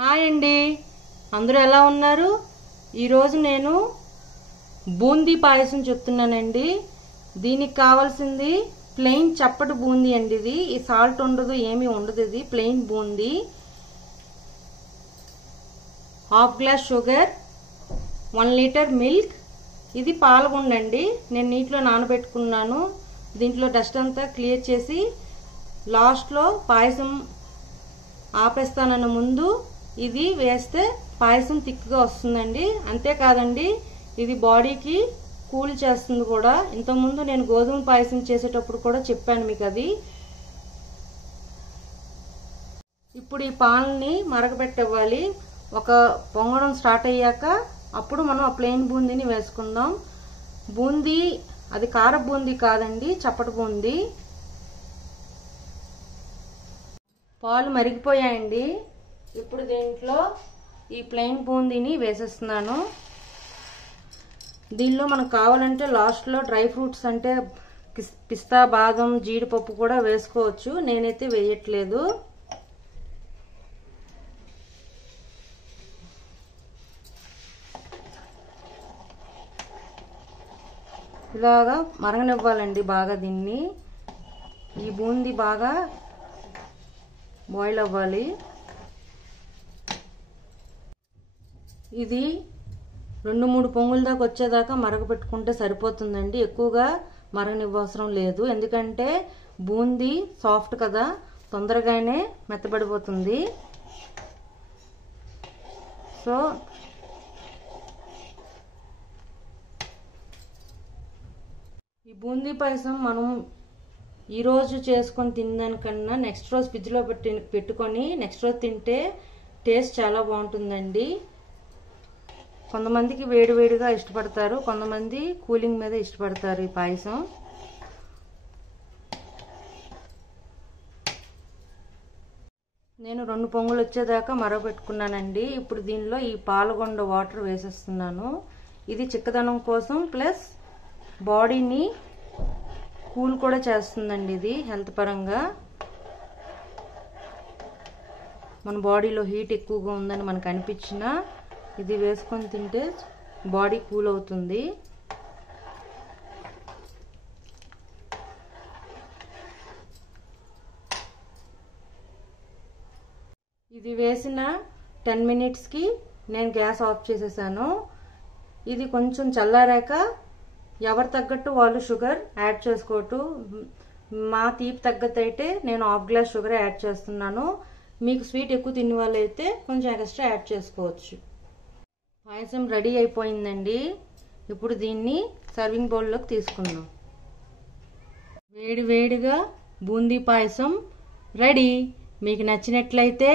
Hi అండి, అందరూ ఎలా ఉన్నారు? ఈరోజు నేను బూందీ పాయసం చెప్తున్నానండి. దీనికి కావాల్సింది ప్లెయిన్ చప్పటి బూందీ అండి. ఇది ఈ సాల్ట్ ఉండదు, ఏమీ ఉండదు. ఇది plain boondi. Half glass sugar, 1 litre milk. ఇది పాలగుండండి, నేను నీటిలో నానబెట్టుకున్నాను. దీంట్లో డస్ట్ అంతా క్లియర్ చేసి లాస్ట్లో పాయసం ఆపేస్తానన్న ముందు ఇది వేస్తే పాయసం థిక్గా వస్తుందండి. అంతేకాదండి, ఇది బాడీకి కూల్ చేస్తుంది కూడా. ఇంతకుముందు నేను గోధుమ పాయసం చేసేటప్పుడు కూడా చెప్పాను మీకు అది. ఇప్పుడు ఈ పాలని మరగబెట్టివ్వాలి. ఒక పొంగడం స్టార్ట్ అయ్యాక అప్పుడు మనం ఆ ప్లెయిన్ బూందీని వేసుకుందాం. బూందీ అది కార బూందీ కాదండి, చప్పటి బూందీ. పాలు మరిగిపోయాయండి. ఇప్పుడు దీంట్లో ఈ ప్లెయిన్ బూందీని వేసేస్తున్నాను. దీనిలో మనకు కావాలంటే లాస్ట్లో డ్రై ఫ్రూట్స్ అంటే పిస్తా, బాదం, జీడిపప్పు కూడా వేసుకోవచ్చు. నేనైతే వేయట్లేదు. ఇలాగా మరగనివ్వాలండి బాగా దీన్ని. ఈ బూందీ బాగా బాయిల్ అవ్వాలి. ఇది 2-3 పొంగుల దాకా వచ్చేదాకా మరగపెట్టుకుంటే సరిపోతుందండి. ఎక్కువగా మరగనివ్వవసరం లేదు, ఎందుకంటే బూందీ సాఫ్ట్ కదా, తొందరగానే మెత్తబడిపోతుంది. సో ఈ బూందీ పాయసం మనం ఈరోజు చేసుకొని తినడానికన్నా నెక్స్ట్ రోజు ఫ్రిడ్జ్లో పెట్టుకొని నెక్స్ట్ రోజు తింటే టేస్ట్ చాలా బాగుంటుందండి. కొంతమందికి వేడివేడిగా ఇష్టపడతారు, కొంతమంది కూలింగ్ మీద ఇష్టపడతారు ఈ పాయసం. నేను 2 పొంగులు వచ్చేదాకా మరగబెట్టుకున్నానండి. ఇప్పుడు దీనిలో ఈ పాలగొండ వాటర్ వేసేస్తున్నాను. ఇది చిక్కదనం కోసం, ప్లస్ బాడీని కూల్ కూడా చేస్తుందండి. ఇది హెల్త్ పరంగా మన బాడీలో హీట్ ఎక్కువగా ఉందని మనకు అనిపించినా ఇది వేసుకొని తింటే బాడీ కూల్ అవుతుంది. ఇది వేసిన 10 మినిట్స్కి నేను గ్యాస్ ఆఫ్ చేసేసాను. ఇది కొంచెం చల్లారాక ఎవరు తగ్గట్టు వాళ్ళు షుగర్ యాడ్ చేసుకోవచ్చు. మా తీపి తగ్గట్టు అయితే నేను హాఫ్ గ్లాస్ షుగర్ యాడ్ చేస్తున్నాను. మీకు స్వీట్ ఎక్కువ తినే వాళ్ళు అయితే కొంచెం ఎక్స్ట్రా యాడ్ చేసుకోవచ్చు. పాయసం రెడీ అయిపోయిందండి. ఇప్పుడు దీన్ని సర్వింగ్ బౌల్లోకి తీసుకుందాం. వేడివేడిగా బూందీ పాయసం రెడీ. మీకు నచ్చినట్లయితే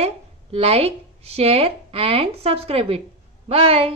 like, share and subscribe it. Bye.